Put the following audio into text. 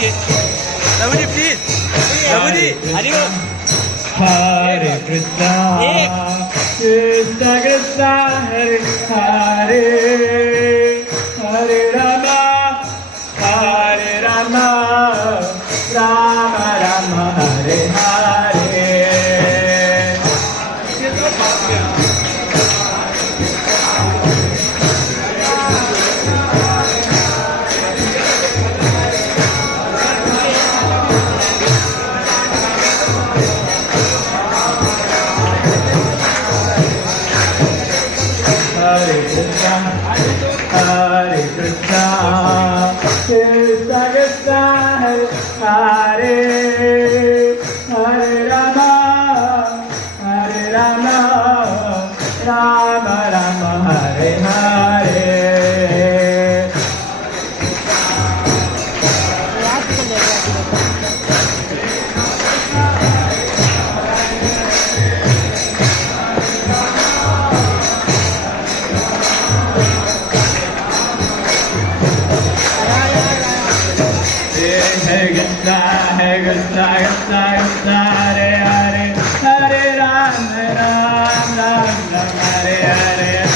के रघुजी प्लीज रघुजी आणि Hare Krishna, Krishna Krishna, Hare Hare, Hare Rama, Hare Rama, Rama Rama, Hare Hare. Hare Krishna, Hare Krishna, Krishna Krishna, Hare Hare, Hare Rama, Hare Rama, Rama Rama, Hare Hare. Hare Krishna, Hare Krishna, Krishna Krishna, Hare Hare, Hare Rama, Ram Ram, Hare Hare.